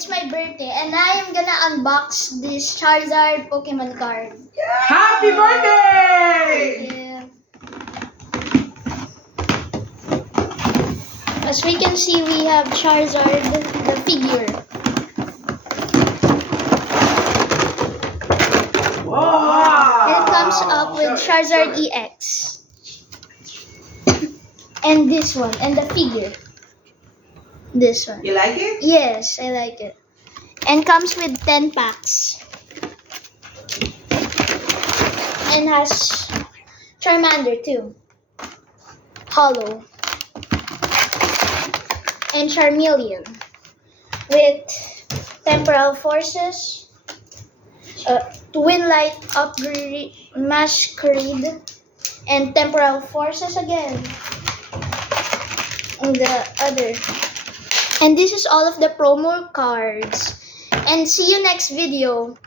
it's my birthday and I am gonna unbox this Charizard Pokemon card. Happy birthday! Yeah. As we can see, we have Charizard, the figure. Wow! And it comes up with Charizard EX. And this one, and the figure. This one. You like it? Yes, I like it. And comes with 10 packs. And has Charmander too. Hollow. And Charmeleon. With Temporal Forces. Twin Light Upgrade Masquerade. And Temporal Forces again. And the other. And this is all of the promo cards. And see you next video.